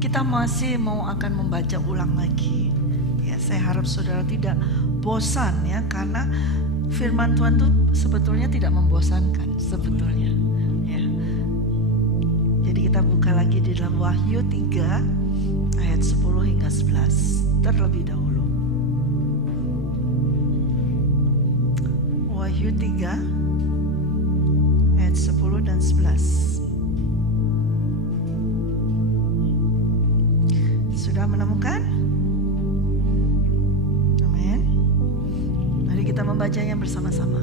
Kita masih mau akan membaca ulang lagi. Ya, saya harap saudara tidak bosan ya, karena firman Tuhan itu sebetulnya tidak membosankan sebetulnya. Ya. Jadi kita buka lagi di dalam Wahyu 3 ayat 10 hingga 11 terlebih dahulu. Wahyu 3 ayat 10 dan 11. Sudah menemukan? Amin. Mari kita membacanya bersama-sama.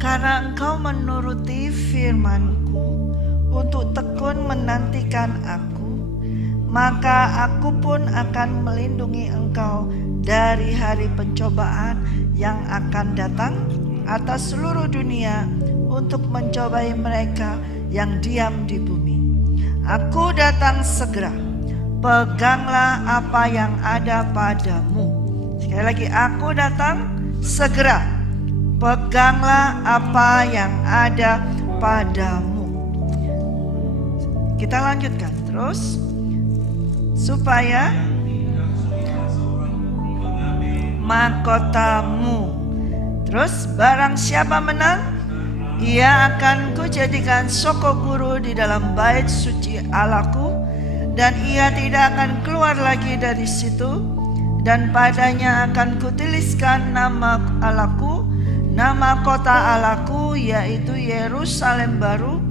Karena engkau menuruti firman-Ku untuk tekun menantikan Aku, maka Aku pun akan melindungi engkau dari hari pencobaan yang akan datang atas seluruh dunia untuk mencobai mereka yang diam di bumi. Aku datang segera, peganglah apa yang ada padamu. Sekali lagi, aku datang segera, peganglah apa yang ada padamu. Kita lanjutkan terus. Supaya mahkotamu. Terus barang siapa menang, ia akan kujadikan soko guru di dalam bait suci Allahku, dan ia tidak akan keluar lagi dari situ. Dan padanya akan kutuliskan nama Allahku, nama kota Allahku, yaitu Yerusalem baru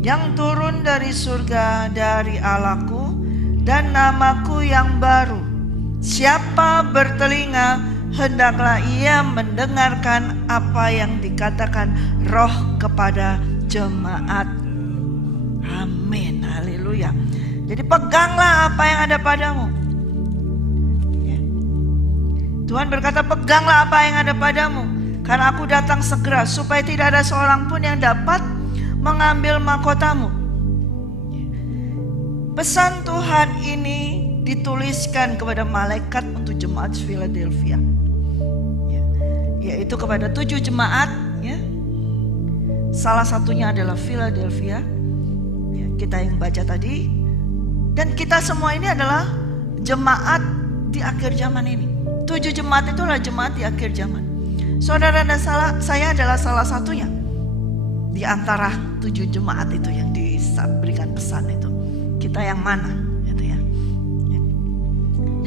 yang turun dari surga dari Allahku, dan namaku yang baru. Siapa bertelinga, hendaklah ia mendengarkan apa yang dikatakan Roh kepada jemaat. Amin, haleluya. Jadi peganglah apa yang ada padamu. Ya. Tuhan berkata, peganglah apa yang ada padamu, karena aku datang segera, supaya tidak ada seorang pun yang dapat mengambil mahkotamu. Ya. Pesan Tuhan ini dituliskan kepada malaikat untuk jemaat Philadelphia, yaitu kepada 7 jemaat ya. Salah satunya adalah Philadelphia ya, kita yang baca tadi. Dan kita semua ini adalah jemaat di akhir zaman ini. 7 jemaat itu adalah jemaat di akhir zaman. Saudara dan saya adalah salah satunya di antara 7 jemaat itu yang diberikan pesan itu. Kita yang mana gitu ya.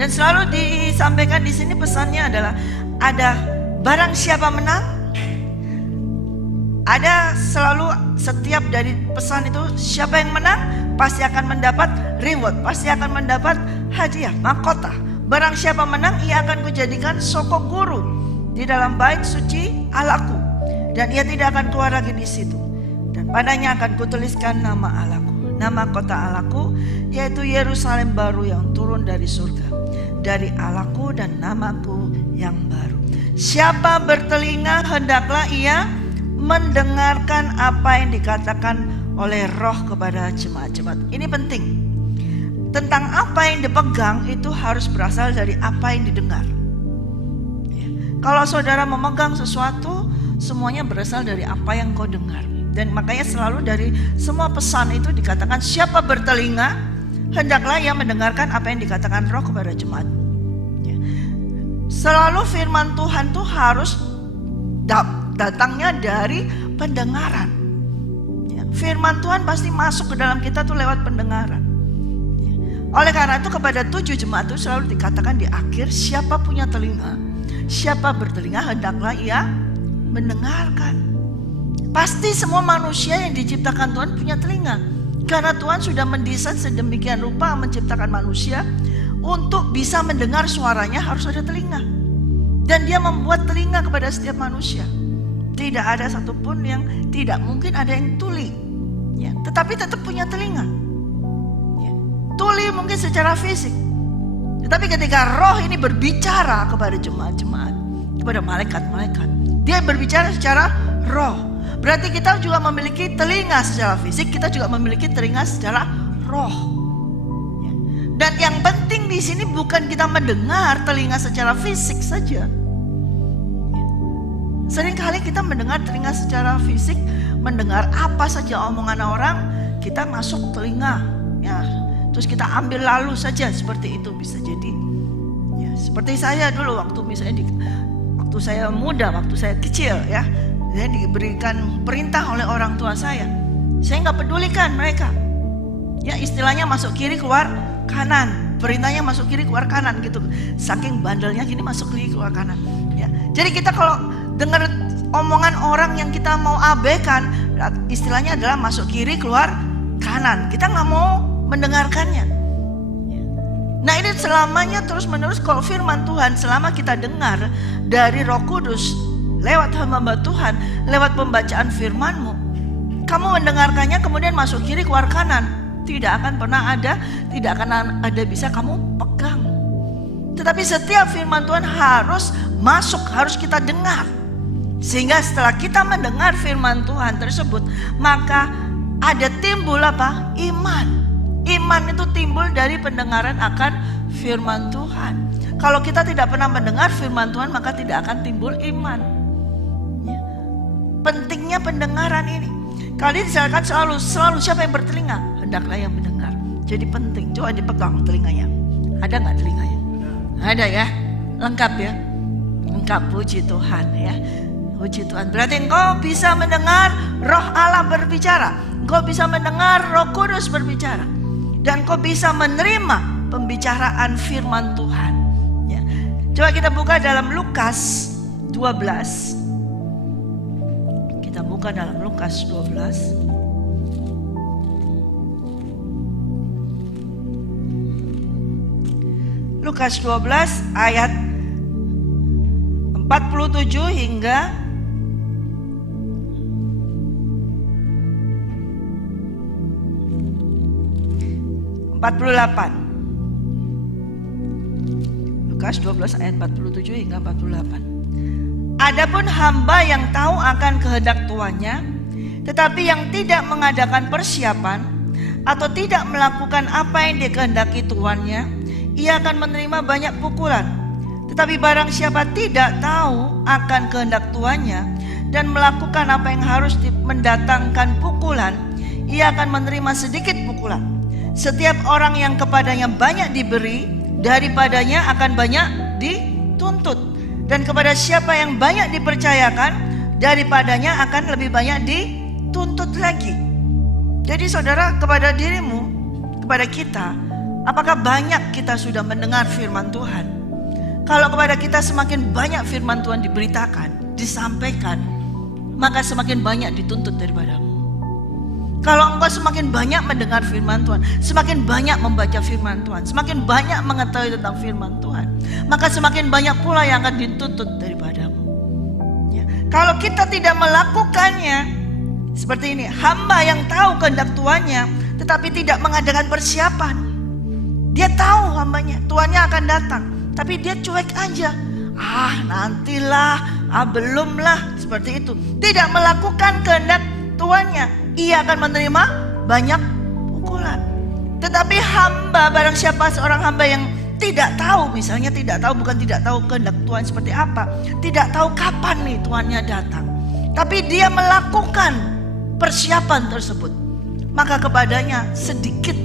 Dan selalu disampaikan di sini pesannya adalah ada barang siapa menang. Ada selalu setiap dari pesan itu, siapa yang menang pasti akan mendapat reward, pasti akan mendapat hadiah, mahkota. Barang siapa menang, ia akan kujadikan soko guru di dalam bait suci Allahku, dan ia tidak akan keluar lagi di situ. Dan padanya akan kutuliskan nama Allahku, nama kota Allahku, yaitu Yerusalem baru yang turun dari surga dari Allahku, dan namaku yang baru. Siapa bertelinga, hendaklah ia mendengarkan apa yang dikatakan oleh Roh kepada jemaat-jemaat. Ini penting. Tentang apa yang dipegang itu harus berasal dari apa yang didengar. Ya. Kalau saudara memegang sesuatu, semuanya berasal dari apa yang kau dengar. Dan makanya selalu dari semua pesan itu dikatakan, siapa bertelinga, hendaklah ia mendengarkan apa yang dikatakan Roh kepada jemaat. Ya. Selalu firman Tuhan tuh harus datangnya dari pendengaran. Ya, firman Tuhan pasti masuk ke dalam kita tuh lewat pendengaran. Ya. Oleh karena itu kepada 7 jemaat itu selalu dikatakan di akhir, siapa punya telinga, siapa bertelinga, hendaklah ia mendengarkan. Pasti semua manusia yang diciptakan Tuhan punya telinga, karena Tuhan sudah mendesain sedemikian rupa menciptakan manusia untuk bisa mendengar suaranya harus ada telinga. Dan dia membuat telinga kepada setiap manusia. Tidak ada satupun yang tidak mungkin ada yang tuli ya, tetapi tetap punya telinga ya. Tuli mungkin secara fisik, tetapi ketika Roh ini berbicara kepada jemaat-jemaat, kepada malaikat-malaikat, dia berbicara secara Roh. Berarti kita juga memiliki telinga secara fisik, kita juga memiliki telinga secara Roh ya. Dan yang penting di sini bukan kita mendengar telinga secara fisik saja. Seringkali kita mendengar telinga secara fisik, mendengar apa saja omongan orang, kita masuk telinga, ya terus kita ambil lalu saja, seperti itu bisa jadi. Ya, seperti saya dulu waktu misalnya waktu saya muda, waktu saya kecil ya, saya diberikan perintah oleh orang tua saya nggak pedulikan mereka. Ya istilahnya masuk kiri keluar kanan, perintahnya masuk kiri keluar kanan gitu. Saking bandelnya gini masuk kiri keluar kanan. Ya, jadi kita kalau dengar omongan orang yang kita mau abaikan, istilahnya adalah masuk kiri keluar kanan. Kita nggak mau mendengarkannya. Ya. Nah ini selamanya terus menerus kalau firman Tuhan selama kita dengar dari Roh Kudus lewat hamba Tuhan, lewat pembacaan firman-Mu, kamu mendengarkannya kemudian masuk kiri keluar kanan. Tidak akan pernah ada, tidak akan ada bisa kamu pegang. Tetapi setiap firman Tuhan harus masuk, harus kita dengar. Sehingga setelah kita mendengar firman Tuhan tersebut, maka ada timbul apa? Iman. Iman itu timbul dari pendengaran akan firman Tuhan. Kalau kita tidak pernah mendengar firman Tuhan, maka tidak akan timbul iman. Ya. Pentingnya pendengaran ini. Kali disalakan selalu siapa yang bertelinga, hendaklah yang mendengar. Jadi penting. Coba dipegang telinganya. Ada nggak telinganya? Ada ya. Lengkap ya. Lengkap, puji Tuhan ya. Puji Tuhan. Berarti engkau bisa mendengar Roh Allah berbicara. Engkau bisa mendengar Roh Kudus berbicara. Dan engkau bisa menerima pembicaraan firman Tuhan. Ya. Coba kita buka dalam Lukas 12. Kita buka dalam Lukas 12. Lukas 12 ayat 47 hingga 48. Lukas 12 ayat 47 hingga 48. Adapun hamba yang tahu akan kehendak tuannya, tetapi yang tidak mengadakan persiapan atau tidak melakukan apa yang dikehendaki tuannya, ia akan menerima banyak pukulan. Tetapi barang siapa tidak tahu akan kehendak tuannya dan melakukan apa yang harus mendatangkan pukulan, ia akan menerima sedikit pukulan. Setiap orang yang kepadanya banyak diberi, daripadanya akan banyak dituntut. Dan kepada siapa yang banyak dipercayakan, daripadanya akan lebih banyak dituntut lagi. Jadi saudara, kepada dirimu, kepada kita, apakah banyak kita sudah mendengar firman Tuhan? Kalau kepada kita semakin banyak firman Tuhan diberitakan, disampaikan, maka semakin banyak dituntut daripadamu. Kalau engkau semakin banyak mendengar firman Tuhan, semakin banyak membaca firman Tuhan, semakin banyak mengetahui tentang firman Tuhan, maka semakin banyak pula yang akan dituntut daripadamu. Ya. Kalau kita tidak melakukannya, seperti ini, hamba yang tahu kehendak tuannya, tetapi tidak mengadakan persiapan. Dia tahu hambanya, tuannya akan datang, tapi dia cuek aja. Nantilah, belumlah, seperti itu. Tidak melakukan kehendak tuannya, ia akan menerima banyak pukulan. Tetapi hamba, barang siapa seorang hamba yang tidak tahu, misalnya tidak tahu, bukan tidak tahu kehendak Tuhan seperti apa, tidak tahu kapan nih Tuannya datang, tapi dia melakukan persiapan tersebut, maka kepadanya sedikit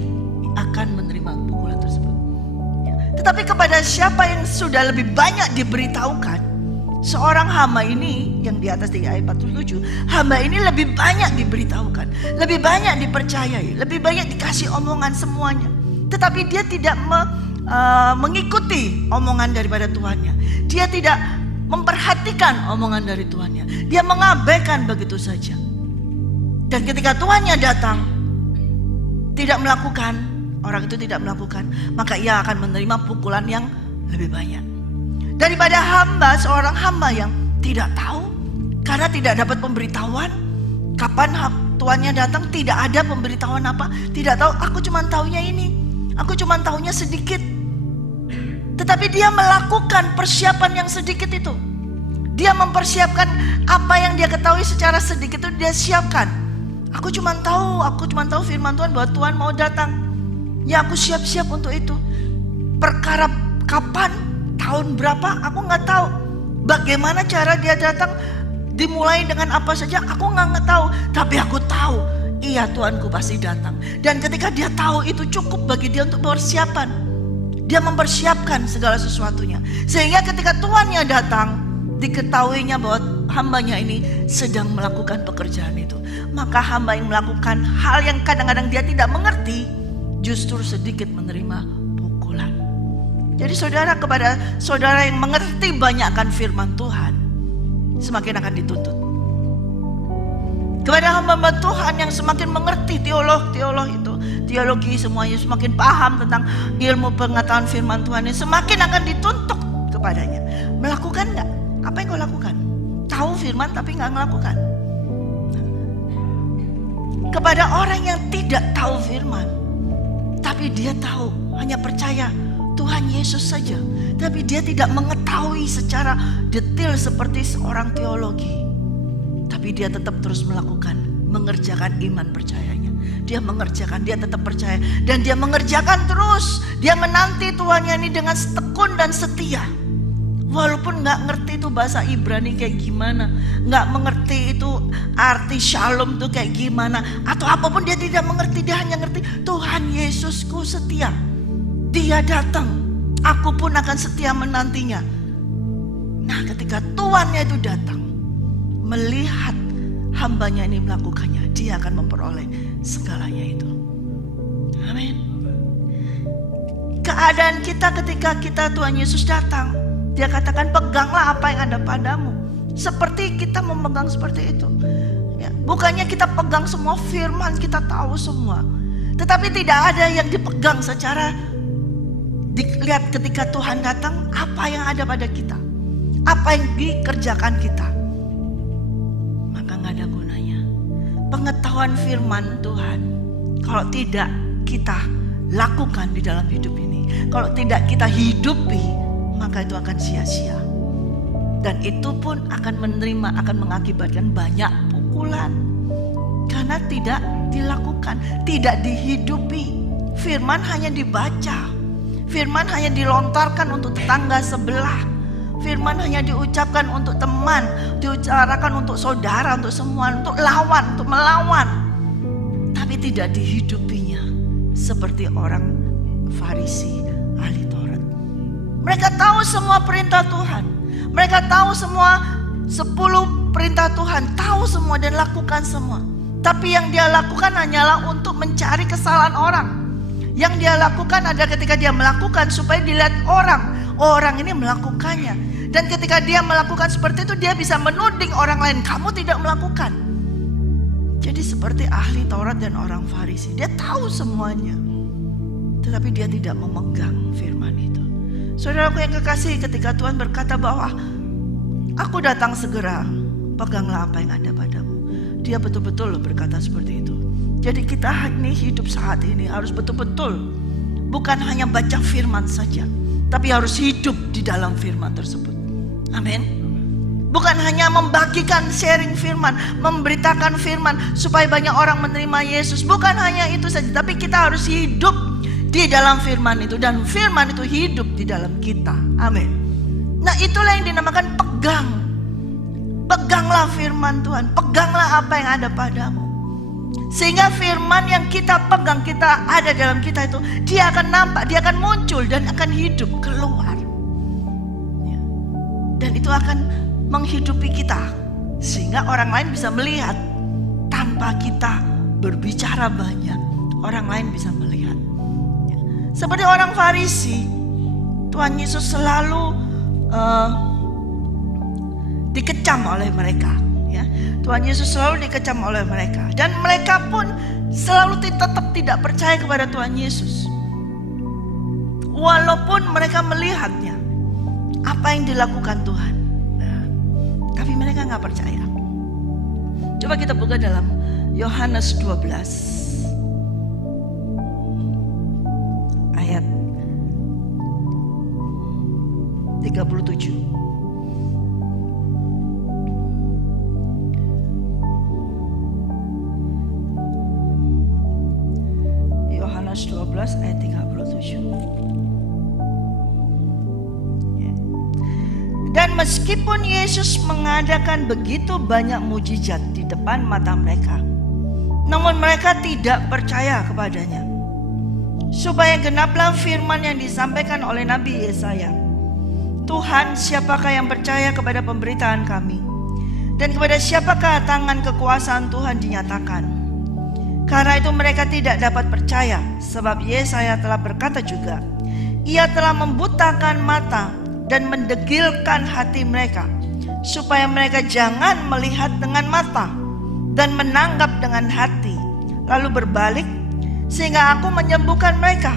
akan menerima pukulan tersebut. Tetapi kepada siapa yang sudah lebih banyak diberitahukan, seorang hamba ini yang di atas 3 ayat 47, hamba ini lebih banyak diberitahukan, lebih banyak dipercayai, lebih banyak dikasih omongan semuanya. Tetapi dia tidak mengikuti omongan daripada tuannya. Dia tidak memperhatikan omongan dari tuannya. Dia mengabaikan begitu saja. Dan ketika tuannya datang, tidak melakukan, orang itu tidak melakukan, maka ia akan menerima pukulan yang lebih banyak. Daripada hamba, seorang hamba yang tidak tahu, karena tidak dapat pemberitahuan kapan tuannya datang, tidak ada pemberitahuan apa, tidak tahu, aku cuma tahunya ini, aku cuma tahunya sedikit. Tetapi dia melakukan persiapan yang sedikit itu. Dia mempersiapkan apa yang dia ketahui secara sedikit itu dia siapkan. Aku cuma tahu firman Tuhan bahwa Tuhan mau datang. Ya aku siap-siap untuk itu. Perkara kapan, tahun berapa, aku nggak tahu. Bagaimana cara dia datang, dimulai dengan apa saja, aku nggak tahu. Tapi aku tahu iya Tuanku pasti datang. Dan ketika dia tahu itu cukup bagi dia untuk persiapan. Dia mempersiapkan segala sesuatunya. Sehingga ketika Tuannya datang, diketahuinya bahwa hambanya ini sedang melakukan pekerjaan itu. Maka hamba yang melakukan hal yang kadang-kadang dia tidak mengerti, justru sedikit menerima pukulan. Jadi saudara, kepada saudara yang mengerti banyak akan firman Tuhan, semakin akan dituntut. Kepada hamba Tuhan yang semakin mengerti teologi semuanya, semakin paham tentang ilmu pengetahuan firman Tuhan ini, semakin akan dituntut kepadanya. Melakukan enggak? Apa yang kau lakukan? Tahu firman tapi enggak melakukan. Kepada orang yang tidak tahu firman, tapi dia tahu, hanya percaya Tuhan Yesus saja, tapi dia tidak mengetahui secara detail seperti seorang teologi. Tapi dia tetap terus melakukan, mengerjakan iman percayanya. Dia mengerjakan, dia tetap percaya. Dan dia mengerjakan terus. Dia menanti Tuhannya ini dengan tekun dan setia. Walaupun gak ngerti itu bahasa Ibrani kayak gimana, gak mengerti itu arti shalom itu kayak gimana, atau apapun dia tidak mengerti. Dia hanya ngerti Tuhan Yesusku setia. Dia datang, aku pun akan setia menantinya. Nah, ketika Tuhannya itu datang, melihat hambanya ini melakukannya, dia akan memperoleh segalanya itu. Amin. Keadaan kita ketika Tuhan Yesus datang, dia katakan peganglah apa yang ada padamu. Seperti kita memegang seperti itu ya, bukannya kita pegang semua firman, kita tahu semua, tetapi tidak ada yang dipegang secara dilihat. Ketika Tuhan datang, apa yang ada pada kita, apa yang dikerjakan kita, maka gak ada gunanya pengetahuan firman Tuhan kalau tidak kita lakukan di dalam hidup ini. Kalau tidak kita hidupi, maka itu akan sia-sia. Dan itu pun akan mengakibatkan banyak pukulan. Karena tidak dilakukan, tidak dihidupi. Firman hanya dibaca, firman hanya dilontarkan untuk tetangga sebelah, firman hanya diucapkan untuk teman, diucapkan untuk saudara, untuk semua, untuk lawan, untuk melawan. Tapi tidak dihidupinya seperti orang Farisi, ahli Taurat. Mereka tahu semua perintah Tuhan, mereka tahu semua 10 perintah Tuhan, tahu semua dan lakukan semua. Tapi yang dia lakukan hanyalah untuk mencari kesalahan orang. Yang dia lakukan ada ketika dia melakukan supaya dilihat orang ini melakukannya. Dan ketika dia melakukan seperti itu, dia bisa menuding orang lain, kamu tidak melakukan. Jadi seperti ahli Taurat dan orang Farisi, dia tahu semuanya, tetapi dia tidak memegang firman itu. Saudaraku yang kekasih, ketika Tuhan berkata bahwa aku datang segera, peganglah apa yang ada padamu, dia betul-betul berkata seperti itu. Jadi kita ini hidup saat ini harus betul-betul bukan hanya baca firman saja, tapi harus hidup di dalam firman tersebut. Amin. Bukan hanya membagikan, sharing firman, memberitakan firman supaya banyak orang menerima Yesus. Bukan hanya itu saja, tapi kita harus hidup di dalam firman itu, dan firman itu hidup di dalam kita. Amin. Nah, itulah yang dinamakan pegang. Peganglah firman Tuhan, peganglah apa yang ada padamu. Sehingga firman yang kita pegang, kita ada dalam kita itu, dia akan nampak, dia akan muncul dan akan hidup keluar. Ya. Dan itu akan menghidupi kita, sehingga orang lain bisa melihat. Tanpa kita berbicara banyak, orang lain bisa melihat. Ya. Seperti orang Farisi, Tuhan Yesus selalu dikecam oleh mereka. Ya. Tuhan Yesus selalu dikecam oleh mereka, dan mereka pun selalu tetap tidak percaya kepada Tuhan Yesus. Walaupun mereka melihatnya, apa yang dilakukan Tuhan, nah, tapi mereka gak percaya. Coba kita buka dalam Yohanes 12 ayat 37. Yohanes 12 ayat 37. Ya. Dan meskipun Yesus mengadakan begitu banyak mujizat di depan mata mereka, namun mereka tidak percaya kepadanya. Supaya genaplah firman yang disampaikan oleh Nabi Yesaya. Tuhan, siapakah yang percaya kepada pemberitaan kami? Dan kepada siapakah tangan kekuasaan Tuhan dinyatakan? Karena itu mereka tidak dapat percaya, sebab Yesaya telah berkata juga, Ia telah membutakan mata dan mendegilkan hati mereka, supaya mereka jangan melihat dengan mata dan menanggap dengan hati, lalu berbalik sehingga aku menyembuhkan mereka.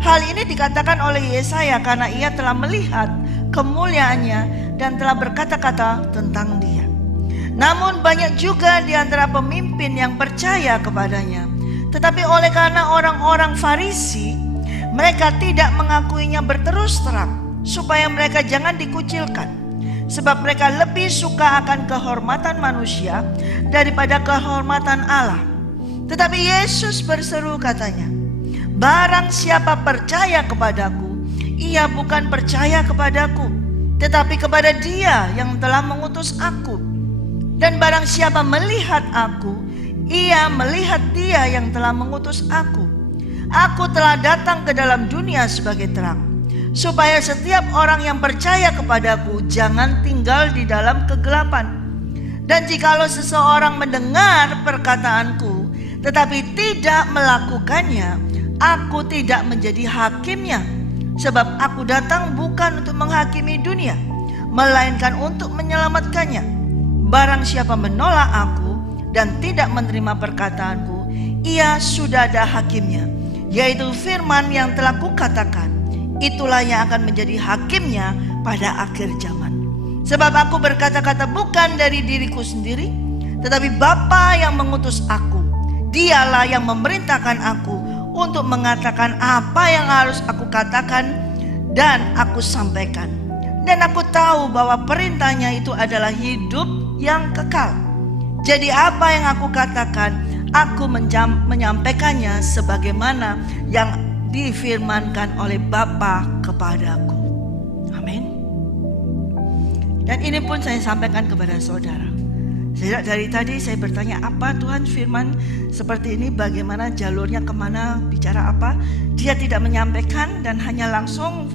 Hal ini dikatakan oleh Yesaya karena ia telah melihat kemuliaannya dan telah berkata-kata tentang dia. Namun banyak juga di antara pemimpin yang percaya kepadanya. Tetapi oleh karena orang-orang Farisi, mereka tidak mengakuinya berterus terang, supaya mereka jangan dikucilkan. Sebab mereka lebih suka akan kehormatan manusia daripada kehormatan Allah. Tetapi Yesus berseru katanya, barang siapa percaya kepadaku, ia bukan percaya kepadaku, tetapi kepada Dia yang telah mengutus aku. Dan barang siapa melihat aku, ia melihat Dia yang telah mengutus aku. Aku telah datang ke dalam dunia sebagai terang, supaya setiap orang yang percaya kepadaku jangan tinggal di dalam kegelapan. Dan jikalau seseorang mendengar perkataanku tetapi tidak melakukannya, aku tidak menjadi hakimnya. Sebab aku datang bukan untuk menghakimi dunia, melainkan untuk menyelamatkannya. Barang siapa menolak aku dan tidak menerima perkataanku, ia sudah ada hakimnya, yaitu firman yang telah kukatakan. Itulah yang akan menjadi hakimnya pada akhir zaman. Sebab aku berkata-kata bukan dari diriku sendiri, tetapi Bapa yang mengutus aku. Dialah yang memerintahkan aku untuk mengatakan apa yang harus aku katakan dan aku sampaikan. Dan aku tahu bahwa perintahnya itu adalah hidup yang kekal. Jadi apa yang aku katakan, aku menyampaikannya sebagaimana yang difirmankan oleh Bapa kepadaku. Amin. Dan ini pun saya sampaikan kepada saudara. Dari tadi saya bertanya, apa Tuhan firman seperti ini, bagaimana jalurnya, kemana, bicara apa? Dia tidak menyampaikan dan hanya langsung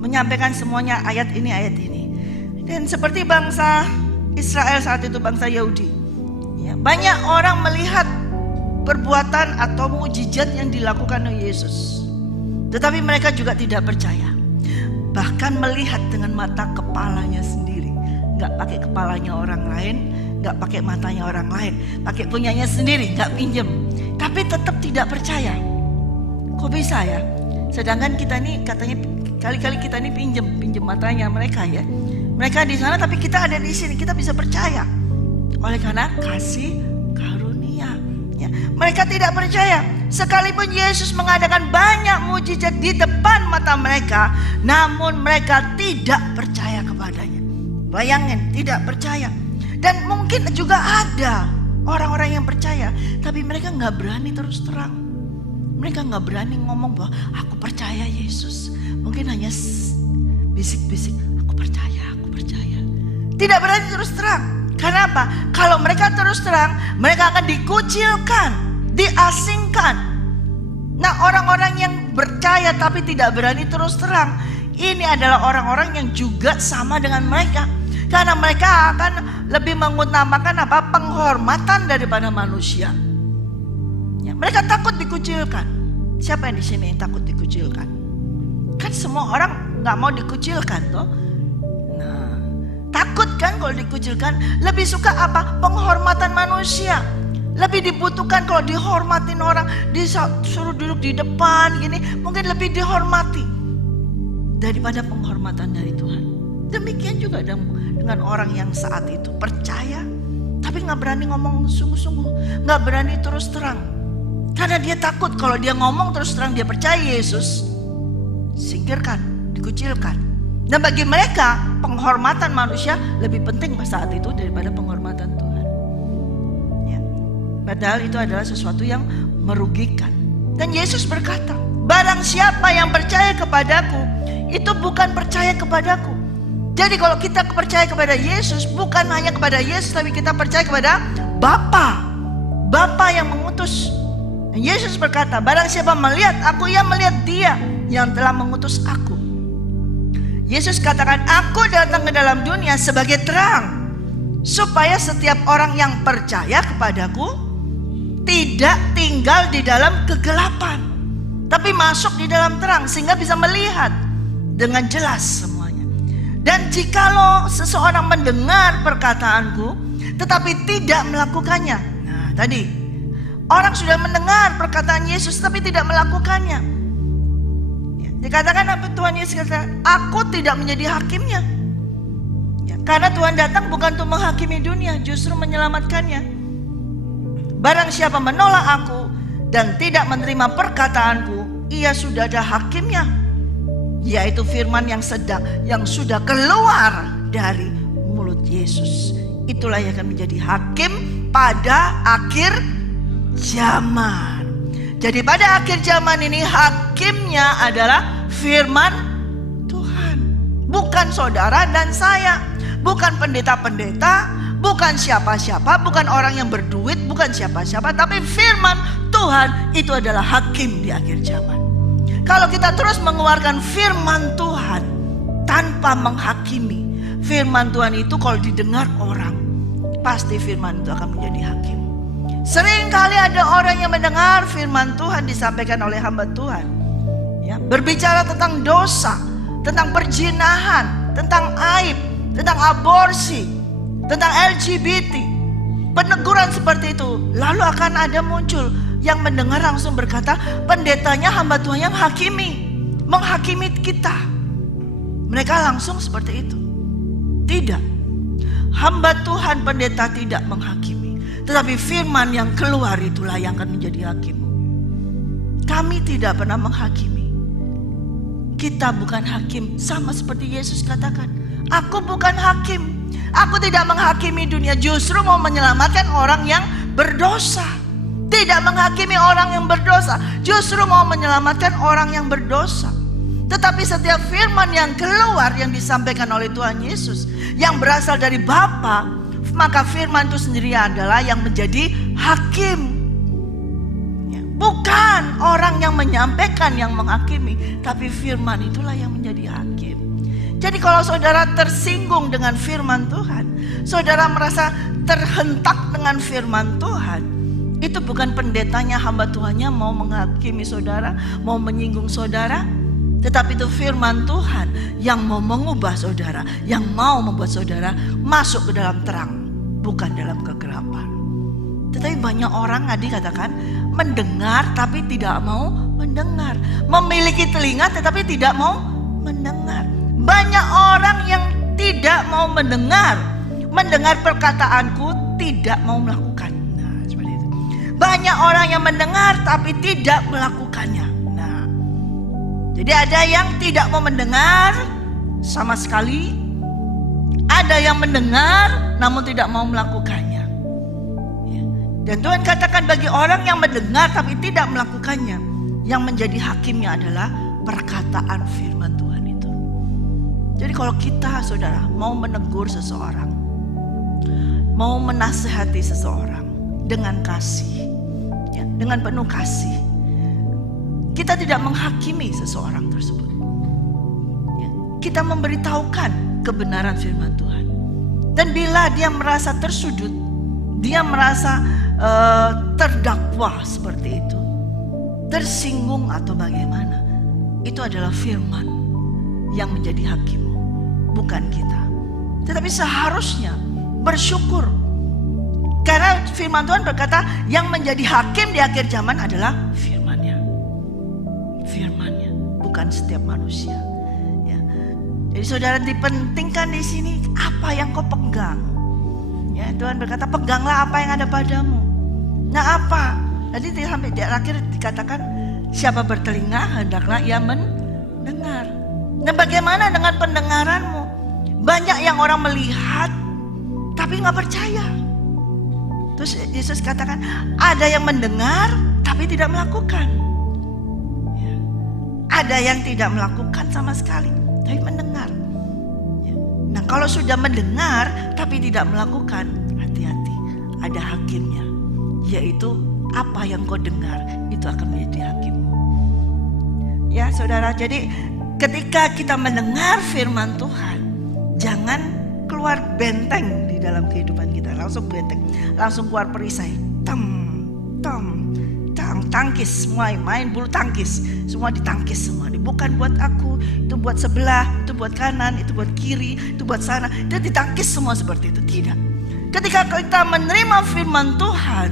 menyampaikan semuanya ayat ini, ayat ini. Dan seperti bangsa Israel saat itu, bangsa Yahudi, ya, banyak orang melihat perbuatan atau mukjizat yang dilakukan oleh Yesus, tetapi mereka juga tidak percaya. Bahkan melihat dengan mata kepalanya sendiri, nggak pakai kepalanya orang lain, nggak pakai matanya orang lain, pakai punyanya sendiri, nggak pinjem, tapi tetap tidak percaya. Kok bisa ya? Sedangkan kita ini katanya kali-kali kita ini pinjem matanya mereka ya. Mereka di sana tapi kita ada di sini, kita bisa percaya. Oleh karena kasih karunia. Ya. Mereka tidak percaya. Sekalipun Yesus mengadakan banyak mujizat di depan mata mereka, namun mereka tidak percaya kepadanya. Bayangin, tidak percaya. Dan mungkin juga ada orang-orang yang percaya, tapi mereka nggak berani terus terang. Mereka nggak berani ngomong bahwa aku percaya Yesus. Mungkin hanya bisik-bisik, aku percaya. Tidak berani terus terang. Kenapa? Kalau mereka terus terang, mereka akan dikucilkan, diasingkan. Nah, orang-orang yang percaya tapi tidak berani terus terang, ini adalah orang-orang yang juga sama dengan mereka. Karena mereka akan lebih mengutamakan apa? Penghormatan daripada manusia. Ya, mereka takut dikucilkan. Siapa yang di sini yang takut dikucilkan? Kan semua orang nggak mau dikucilkan, toh. Nah, takut kan kalau dikucilkan. Lebih suka apa? Penghormatan manusia. Lebih dibutuhkan kalau dihormatin orang, disuruh duduk di depan gini, mungkin lebih dihormati daripada penghormatan dari Tuhan. Demikian juga dengan orang yang saat itu percaya tapi nggak berani ngomong sungguh-sungguh, nggak berani terus terang. Karena dia takut kalau dia ngomong terus terang dia percaya Yesus, singkirkan, dikucilkan. Dan bagi mereka penghormatan manusia lebih penting saat itu daripada penghormatan Tuhan. Ya. Padahal itu adalah sesuatu yang merugikan. Dan Yesus berkata, barang siapa yang percaya kepadaku, itu bukan percaya kepadaku. Jadi kalau kita percaya kepada Yesus, bukan hanya kepada Yesus, tapi kita percaya kepada Bapa. Bapa yang mengutus. Yesus berkata, barang siapa melihat aku, ia melihat Dia yang telah mengutus aku. Yesus katakan, aku datang ke dalam dunia sebagai terang, supaya setiap orang yang percaya kepadaku tidak tinggal di dalam kegelapan, tapi masuk di dalam terang, sehingga bisa melihat dengan jelas semuanya. Dan jikalau seseorang mendengar perkataanku tetapi tidak melakukannya. Nah tadi, orang sudah mendengar perkataan Yesus tapi tidak melakukannya. Dikatakan apa Tuhan Yesus kata, aku tidak menjadi hakimnya. Karena Tuhan datang bukan untuk menghakimi dunia, justru menyelamatkannya. Barang siapa menolak aku dan tidak menerima perkataanku, ia sudah ada hakimnya, yaitu firman yang sudah keluar dari mulut Yesus. Itulah yang akan menjadi hakim pada akhir zaman. Jadi pada akhir zaman ini hakimnya adalah firman Tuhan. Bukan saudara dan saya, bukan pendeta-pendeta, bukan siapa-siapa, bukan orang yang berduit, bukan siapa-siapa, tapi firman Tuhan itu adalah hakim di akhir zaman. Kalau kita terus mengeluarkan firman Tuhan tanpa menghakimi, firman Tuhan itu kalau didengar orang, pasti firman itu akan menjadi hakim. Seringkali ada orang yang mendengar firman Tuhan disampaikan oleh hamba Tuhan, ya, berbicara tentang dosa, tentang perzinahan, tentang aib, tentang aborsi, tentang LGBT, peneguran seperti itu. Lalu akan ada muncul yang mendengar langsung berkata, pendetanya hamba Tuhan yang menghakimi kita. Mereka langsung seperti itu. Tidak, hamba Tuhan pendeta tidak menghakimi, tetapi firman yang keluar itulah yang akan menjadi hakimmu. Kami tidak pernah menghakimi. Kita bukan hakim, sama seperti Yesus katakan, aku bukan hakim. Aku tidak menghakimi dunia, justru mau menyelamatkan orang yang berdosa. Tidak menghakimi orang yang berdosa, justru mau menyelamatkan orang yang berdosa. Tetapi setiap firman yang keluar yang disampaikan oleh Tuhan Yesus, yang berasal dari Bapa, maka firman itu sendiri adalah yang menjadi hakim. Bukan orang yang menyampaikan yang menghakimi, tapi firman itulah yang menjadi hakim. Jadi kalau saudara tersinggung dengan firman Tuhan, saudara merasa terhentak dengan firman Tuhan, itu bukan pendetanya, hamba Tuhannya mau menghakimi saudara, mau menyinggung saudara, tetapi itu firman Tuhan yang mau mengubah saudara, yang mau membuat saudara masuk ke dalam terang, bukan dalam kegelapan. Tetapi banyak orang dikatakan mendengar tapi tidak mau mendengar, memiliki telinga tetapi tidak mau mendengar. Banyak orang yang tidak mau mendengar perkataanku, tidak mau melakukan. Nah, seperti itu. Banyak orang yang mendengar tapi tidak melakukannya. Nah, jadi ada yang tidak mau mendengar sama sekali, ada yang mendengar namun tidak mau melakukannya. Dan Tuhan katakan bagi orang yang mendengar tapi tidak melakukannya, yang menjadi hakimnya adalah perkataan firman Tuhan itu. Jadi kalau kita saudara mau menegur seseorang, mau menasihati seseorang dengan kasih, ya, dengan penuh kasih, kita tidak menghakimi seseorang tersebut, ya, kita memberitahukan kebenaran firman Tuhan. Dan bila dia merasa tersudut, dia merasa terdakwa seperti itu, tersinggung atau bagaimana, itu adalah firman yang menjadi hakimmu, bukan kita. Tetapi seharusnya bersyukur, karena firman Tuhan berkata yang menjadi hakim di akhir zaman adalah firman-Nya, bukan setiap manusia. Ya. Jadi saudara dipentingkan di sini apa yang kau pegang. Ya, Tuhan berkata peganglah apa yang ada padamu. Nah apa? Tadi sampai di akhir dikatakan siapa bertelinga hendaklah ia mendengar. Nah bagaimana dengan pendengaranmu? Banyak yang orang melihat tapi gak percaya. Terus Yesus katakan ada yang mendengar tapi tidak melakukan, ya. Ada yang tidak melakukan sama sekali tapi mendengar, ya. Nah kalau sudah mendengar tapi tidak melakukan, hati-hati, ada hakimnya. yaitu apa yang kau dengar itu akan menjadi hakimmu. Ya saudara, jadi ketika kita mendengar firman Tuhan, jangan keluar benteng di dalam kehidupan kita. Langsung benteng, langsung keluar perisai, tangkis, semua main bulu tangkis, semua ditangkis semua. Bukan buat aku, itu buat sebelah, itu buat kanan, itu buat kiri, itu buat sana. Dia ditangkis semua seperti itu. Tidak. Ketika kita menerima firman Tuhan,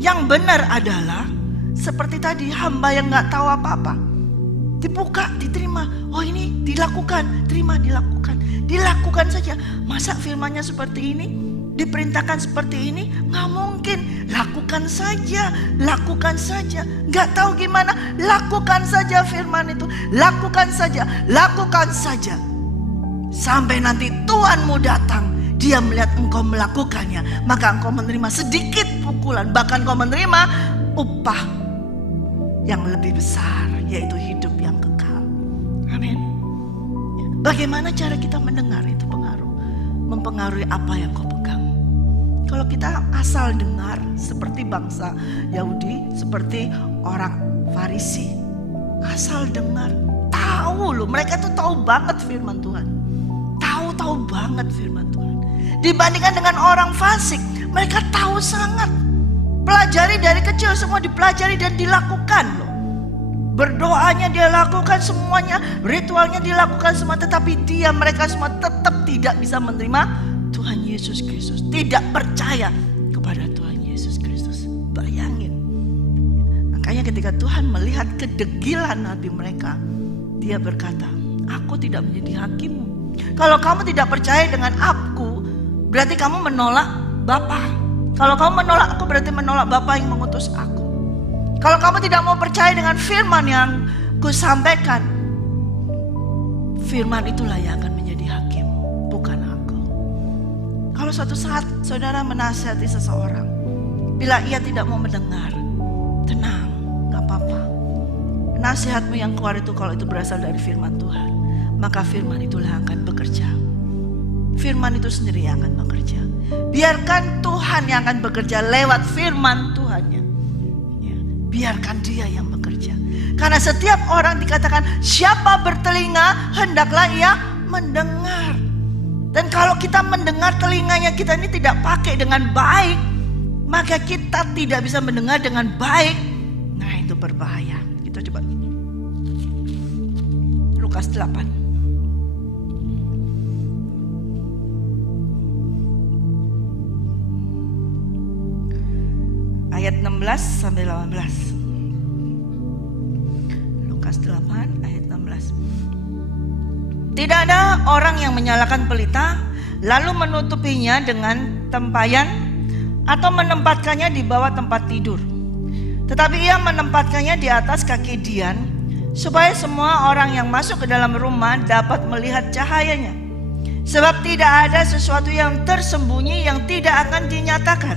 yang benar adalah seperti tadi, hamba yang gak tahu apa-apa, dibuka, diterima. Oh ini dilakukan, terima, dilakukan saja. Masa firmannya seperti ini, diperintahkan seperti ini? Gak mungkin. Lakukan saja. Gak tahu gimana, lakukan saja firman itu. Lakukan saja. Sampai nanti Tuhanmu datang, Dia melihat engkau melakukannya, maka engkau menerima sedikit pukulan, bahkan engkau menerima upah yang lebih besar, yaitu hidup yang kekal. Amin. Bagaimana cara kita mendengar itu mempengaruhi apa yang kau pegang. Kalau kita asal dengar seperti bangsa Yahudi, seperti orang Farisi, asal dengar, tahu loh, mereka tuh tahu banget firman Tuhan. Tahu banget firman Tuhan. Dibandingkan dengan orang fasik, mereka tahu sangat. Pelajari dari kecil, semua dipelajari dan dilakukan loh. Berdoanya dia lakukan semuanya, ritualnya dilakukan semua, tetapi mereka semua tetap tidak bisa menerima Tuhan Yesus Kristus, tidak percaya kepada Tuhan Yesus Kristus. Bayangin. Makanya ketika Tuhan melihat kedegilan hati mereka, Dia berkata, aku tidak menjadi hakimmu. Kalau kamu tidak percaya dengan aku, berarti kamu menolak Bapa. Kalau kamu menolak aku, berarti menolak Bapa yang mengutus aku. Kalau kamu tidak mau percaya dengan firman yang kusampaikan, firman itulah yang akan menjadi hakimmu, bukan aku. Kalau suatu saat saudara menasihati seseorang, bila ia tidak mau mendengar, tenang, gak apa-apa. Nasihatmu yang keluar itu kalau itu berasal dari firman Tuhan, maka firman itulah yang akan bekerja. Firman itu sendiri yang akan bekerja. Biarkan Tuhan yang akan bekerja lewat firman Tuhannya. Ya, biarkan Dia yang bekerja. Karena setiap orang dikatakan, siapa bertelinga hendaklah ia mendengar. Dan kalau kita mendengar, telinganya kita ini tidak pakai dengan baik, maka kita tidak bisa mendengar dengan baik. Nah itu berbahaya. Kita coba Lukas 8. Ayat 16 sampai 18. Lukas 8 ayat 16. Tidak ada orang yang menyalakan pelita lalu menutupinya dengan tempayan atau menempatkannya di bawah tempat tidur. Tetapi ia menempatkannya di atas kaki dian, supaya semua orang yang masuk ke dalam rumah dapat melihat cahayanya. Sebab tidak ada sesuatu yang tersembunyi yang tidak akan dinyatakan,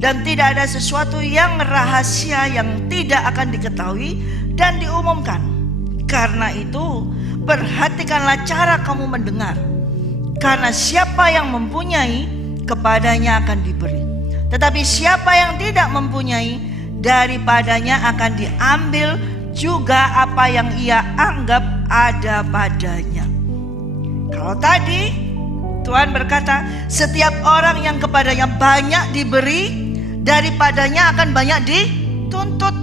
dan tidak ada sesuatu yang rahasia yang tidak akan diketahui dan diumumkan. Karena itu, perhatikanlah cara kamu mendengar. Karena siapa yang mempunyai, kepadanya akan diberi. Tetapi siapa yang tidak mempunyai, daripadanya akan diambil juga apa yang ia anggap ada padanya. Kalau tadi Tuhan berkata, setiap orang yang kepadanya banyak diberi, daripadanya akan banyak dituntut.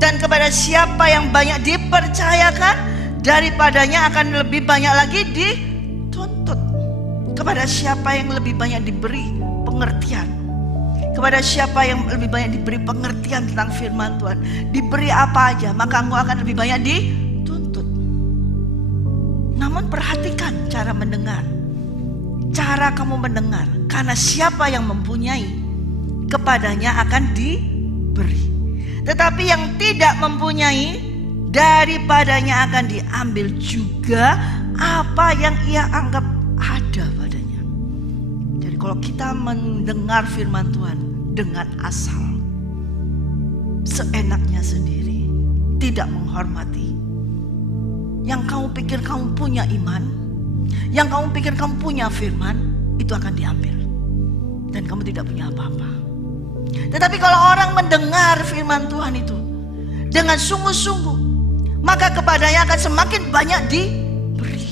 Dan kepada siapa yang banyak dipercayakan, daripadanya akan lebih banyak lagi dituntut. Kepada siapa yang lebih banyak diberi pengertian, kepada siapa yang lebih banyak diberi pengertian tentang firman Tuhan, diberi apa aja, maka engkau akan lebih banyak dituntut. Namun perhatikan cara mendengar, cara kamu mendengar. Karena siapa yang mempunyai, kepadanya akan diberi. Tetapi yang tidak mempunyai, daripadanya akan diambil juga apa yang ia anggap ada padanya. Jadi kalau kita mendengar firman Tuhan dengan asal, seenaknya sendiri, tidak menghormati, yang kamu pikir kamu punya iman, yang kamu pikir kamu punya firman, itu akan diambil. Dan kamu tidak punya apa-apa. Tetapi kalau orang mendengar firman Tuhan itu dengan sungguh-sungguh, maka kepadanya akan semakin banyak diberi.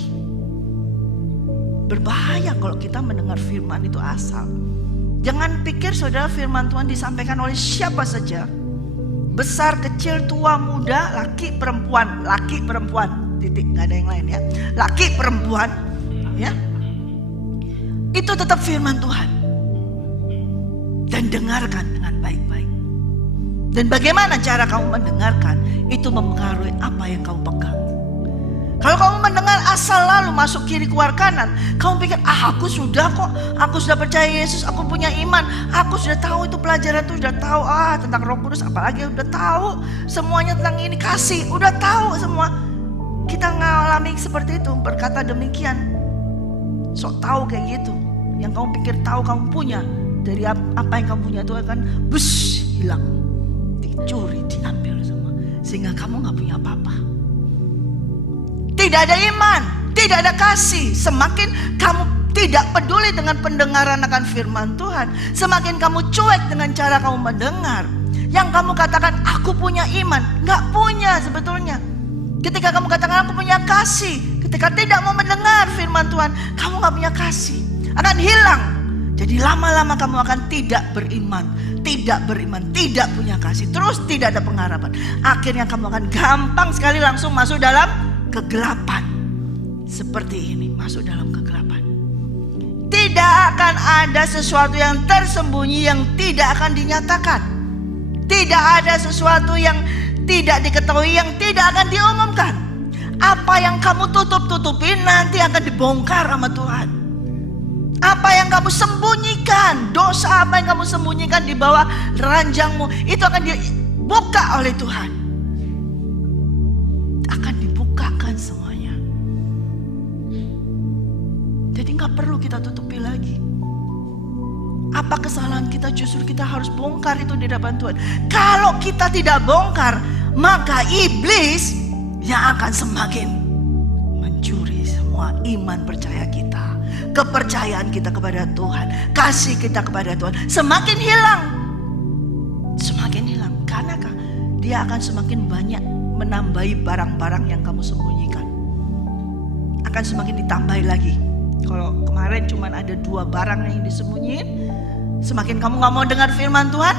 Berbahaya kalau kita mendengar firman itu asal. Jangan pikir saudara firman Tuhan disampaikan oleh siapa saja. Besar, kecil, tua, muda, laki, perempuan. Laki, perempuan, titik, gak ada yang lain ya. Laki, perempuan, ya. Itu tetap firman Tuhan. Dan dengarkan dengan baik-baik. Dan bagaimana cara kamu mendengarkan, itu mempengaruhi apa yang kamu pegang. Kalau kamu mendengar asal lalu masuk kiri keluar kanan, kamu pikir, aku sudah kok, aku sudah percaya Yesus, aku punya iman, aku sudah tahu itu pelajaran itu, sudah tahu tentang Roh Kudus, apalagi udah tahu semuanya tentang ini, kasih, udah tahu semua. Kita ngalami seperti itu, berkata demikian, sok tahu kayak gitu. Yang kamu pikir tahu kamu punya, dari apa yang kamu punya itu akan hilang, dicuri, diambil semua, sehingga kamu gak punya apa-apa. Tidak ada iman, tidak ada kasih. Semakin kamu tidak peduli dengan pendengaran akan firman Tuhan, semakin kamu cuek dengan cara kamu mendengar. Yang kamu katakan aku punya iman, gak punya sebetulnya. Ketika kamu katakan aku punya kasih, ketika tidak mau mendengar firman Tuhan, kamu gak punya kasih, akan hilang. Jadi lama-lama kamu akan tidak beriman, tidak punya kasih, terus tidak ada pengharapan. Akhirnya kamu akan gampang sekali langsung masuk dalam kegelapan. Seperti ini, masuk dalam kegelapan. Tidak akan ada sesuatu yang tersembunyi yang tidak akan dinyatakan. Tidak ada sesuatu yang tidak diketahui yang tidak akan diumumkan. Apa yang kamu tutup-tutupin nanti akan dibongkar sama Tuhan. Apa yang kamu sembunyikan, dosa apa yang kamu sembunyikan di bawah ranjangmu, itu akan dibuka oleh Tuhan. Akan dibukakan semuanya. Jadi gak perlu kita tutupi lagi. Apa kesalahan kita, justru kita harus bongkar itu di hadapan Tuhan. Kalau kita tidak bongkar, maka iblis yang akan semakin mencuri semua iman percaya kita, kepercayaan kita kepada Tuhan, kasih kita kepada Tuhan semakin hilang. Semakin hilang. Karena dia akan semakin banyak menambahi barang-barang yang kamu sembunyikan. Akan semakin ditambahi lagi. Kalau kemarin cuma ada 2 barang yang disembunyiin, semakin kamu gak mau dengar firman Tuhan,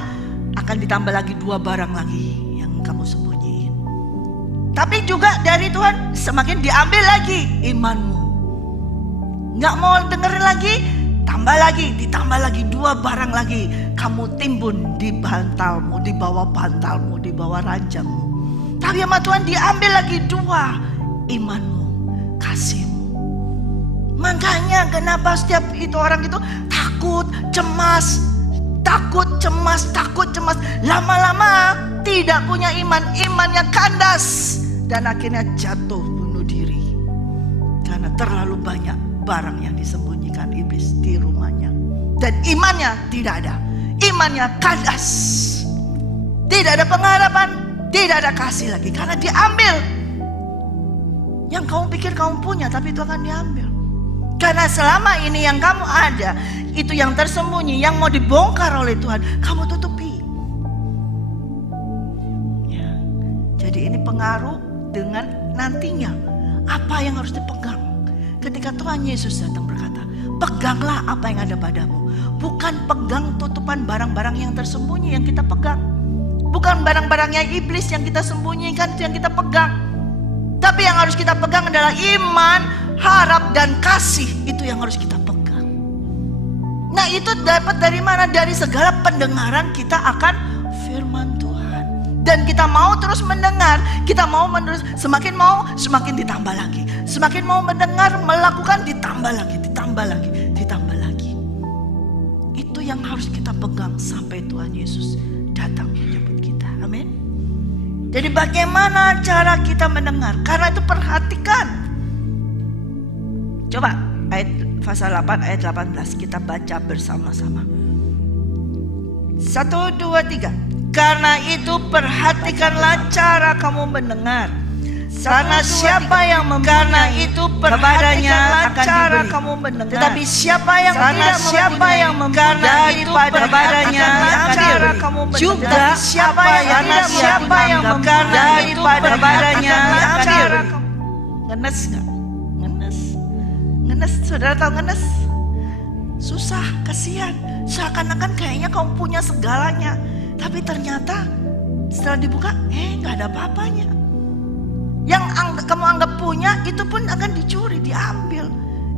akan ditambah lagi 2 barang lagi yang kamu sembunyiin. Tapi juga dari Tuhan semakin diambil lagi imanmu. Gak mau dengerin lagi, tambah lagi, ditambah lagi 2 barang lagi. Kamu timbun di bantalmu, di bawah bantalmu, di bawah ranjangmu. Tapi sama Tuhan diambil lagi 2, imanmu, kasihmu. Makanya kenapa setiap itu orang itu takut, cemas. Lama-lama tidak punya iman, imannya kandas. Dan akhirnya jatuh bunuh diri. Karena terlalu banyak barang yang disembunyikan iblis di rumahnya. Dan imannya tidak ada, imannya kandas. Tidak ada pengharapan, tidak ada kasih lagi. Karena diambil. Yang kamu pikir kamu punya, tapi itu akan diambil. Karena selama ini yang kamu ada, itu yang tersembunyi, yang mau dibongkar oleh Tuhan, kamu tutupi. Ya. Jadi ini pengaruh dengan nantinya. Apa yang harus dipegang. Ketika Tuhan Yesus datang berkata, peganglah apa yang ada padamu. Bukan pegang tutupan barang-barang yang tersembunyi yang kita pegang. Bukan barang-barangnya iblis yang kita sembunyikan, itu yang kita pegang. Tapi yang harus kita pegang adalah iman, harap, dan kasih. Itu yang harus kita pegang. Nah itu dapat dari mana? Dari segala pendengaran kita akan firman Tuhan. Dan kita mau terus mendengar. Kita mau menerus, semakin mau, semakin ditambah lagi. Semakin mau mendengar, melakukan, ditambah lagi, ditambah lagi, ditambah lagi. Itu yang harus kita pegang sampai Tuhan Yesus datang menjemput kita. Amin. Jadi bagaimana cara kita mendengar? Karena itu perhatikan. Coba ayat pasal 8 ayat 18 kita baca bersama-sama. 1, 2, 3. Karena itu perhatikanlah cara kamu mendengar. Karena siapa yang mempunyai itu kepadanya akan diberi. Kamu mendengar. Tetapi siapa yang tidak mempunyai itu kepadanya akan diberi. Juga siapa yang mempunyai itu kepadanya akan diberi. Ngenes nggak? Ngenes. Saudara tahu ngenes? Susah, kasihan. Seakan-akan kayaknya kamu punya segalanya, tapi ternyata setelah dibuka, nggak ada apa-apanya. Yang kamu anggap punya itu pun akan dicuri, diambil.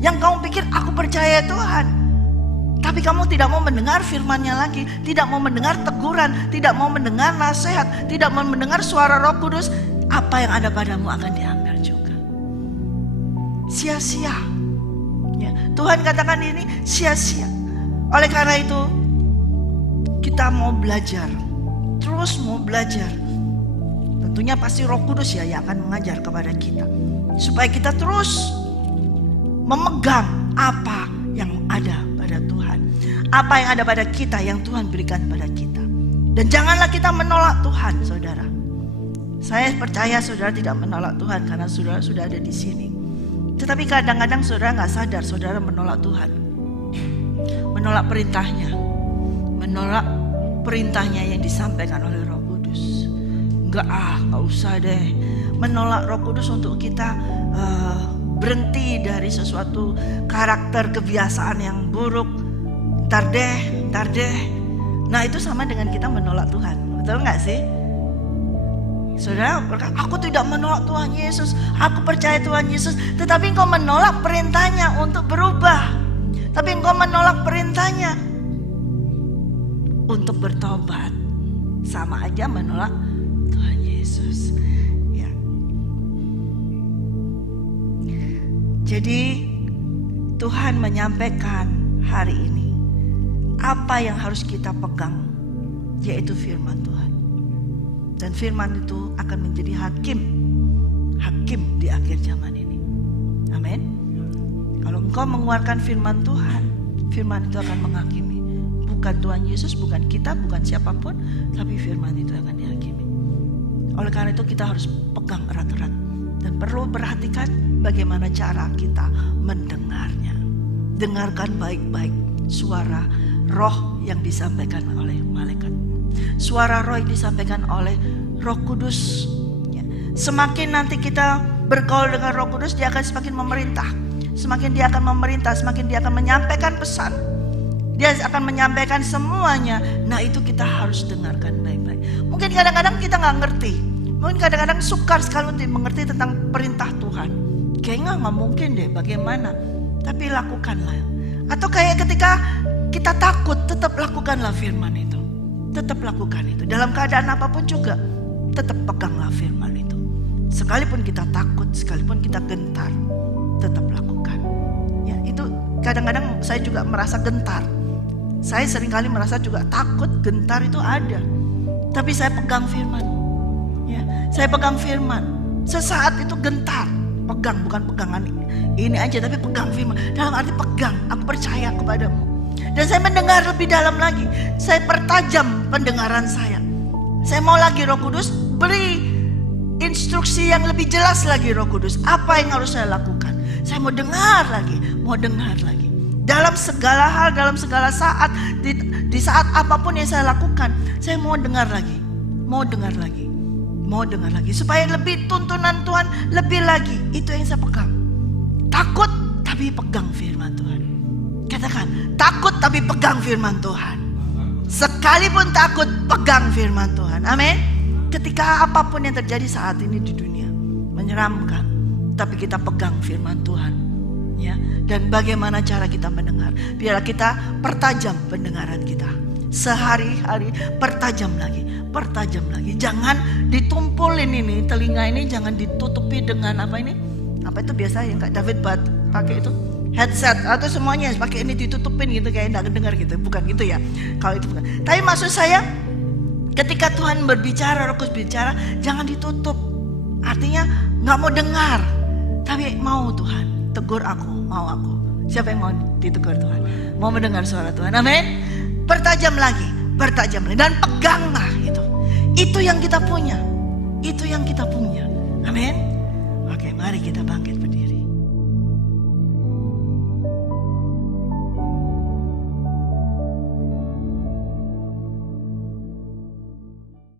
Yang kamu pikir aku percaya Tuhan, tapi kamu tidak mau mendengar firman-Nya lagi, tidak mau mendengar teguran, tidak mau mendengar nasihat, tidak mau mendengar suara Roh Kudus. Apa yang ada padamu akan diambil juga. Sia-sia. Ya, Tuhan katakan ini sia-sia. Oleh karena itu kita mau belajar, terus mau belajar. Tentunya pasti Roh Kudus ya yang akan mengajar kepada kita, supaya kita terus memegang apa yang ada pada Tuhan, apa yang ada pada kita yang Tuhan berikan pada kita. Dan janganlah kita menolak Tuhan, saudara. Saya percaya saudara tidak menolak Tuhan karena saudara sudah ada di sini. Tetapi kadang-kadang saudara nggak sadar saudara menolak Tuhan, menolak perintahnya, menolak perintahnya yang disampaikan oleh Roh Kudus. Nggak usah deh. Menolak Roh Kudus untuk kita berhenti dari sesuatu karakter kebiasaan yang buruk. Ntar deh. Nah itu sama dengan kita menolak Tuhan. Betul nggak sih? Saudara berkata, aku tidak menolak Tuhan Yesus, aku percaya Tuhan Yesus. Tetapi engkau menolak perintahnya untuk berubah. Tapi engkau menolak perintahnya untuk bertobat. Sama aja menolak Tuhan Yesus. Ya. Jadi Tuhan menyampaikan hari ini apa yang harus kita pegang, yaitu firman Tuhan. Dan firman itu akan menjadi hakim di akhir zaman ini. Amin. Kalau engkau mengeluarkan firman Tuhan, firman itu akan menghakimi. Bukan Tuhan Yesus, bukan kita, bukan siapapun, tapi firman itu akan dihakimi. Oleh karena itu kita harus pegang erat-erat dan perlu perhatikan bagaimana cara kita mendengarnya. Dengarkan baik-baik suara roh yang disampaikan oleh malaikat. Suara roh yang disampaikan oleh Roh Kudus. Semakin nanti kita bergaul dengan Roh Kudus, dia akan semakin memerintah. Semakin dia akan memerintah, semakin dia akan menyampaikan pesan. Dia akan menyampaikan semuanya. Nah itu kita harus dengarkan baik-baik. Mungkin kadang-kadang kita gak ngerti. Mungkin kadang-kadang sukar sekali untuk mengerti tentang perintah Tuhan. Kayaknya gak mungkin deh, bagaimana. Tapi lakukanlah. Atau kayak ketika kita takut, tetap lakukanlah firman itu. Tetap lakukan itu. Dalam keadaan apapun juga, tetap peganglah firman itu. Sekalipun kita takut, sekalipun kita gentar, tetap lakukan. Ya, itu kadang-kadang saya juga merasa gentar. Saya seringkali merasa juga takut, gentar itu ada. Tapi saya pegang firman. Ya, saya pegang firman. Sesaat itu gentar, pegang, bukan pegangan ini aja, tapi pegang firman. Dalam arti pegang, aku percaya kepadamu. Dan saya mendengar lebih dalam lagi. Saya pertajam pendengaran saya. Saya mau lagi Roh Kudus beri instruksi yang lebih jelas lagi Roh Kudus. Apa yang harus saya lakukan? Saya mau dengar lagi. Dalam segala hal, dalam segala saat, di saat apapun yang saya lakukan, saya mau dengar lagi. Supaya lebih tuntunan Tuhan, lebih lagi. Itu yang saya pegang. Takut tapi pegang firman Tuhan. Katakan, takut tapi pegang firman Tuhan. Sekalipun takut, pegang firman Tuhan. Amin. Ketika apapun yang terjadi saat ini di dunia menyeramkan, tapi kita pegang firman Tuhan. Ya. Dan bagaimana cara kita mendengar? Biarlah kita pertajam pendengaran kita. Sehari-hari pertajam lagi. Jangan ditumpulin ini, telinga ini jangan ditutupi dengan apa ini? Apa itu biasa yang Kak David pakai itu? Headset atau semuanya pakai ini ditutupin gitu kayak enggak dengar gitu. Bukan gitu ya. Kalau itu bukan. Tapi maksud saya ketika Tuhan berbicara, Roh Kudus bicara, jangan ditutup. Artinya enggak mau dengar, tapi mau Tuhan tegur aku, mau aku. Siapa yang mau ditegur Tuhan? Mau mendengar suara Tuhan. Amin. Pertajam lagi dan peganglah itu. Itu yang kita punya. Amin. Oke, mari kita bangkit berdiri.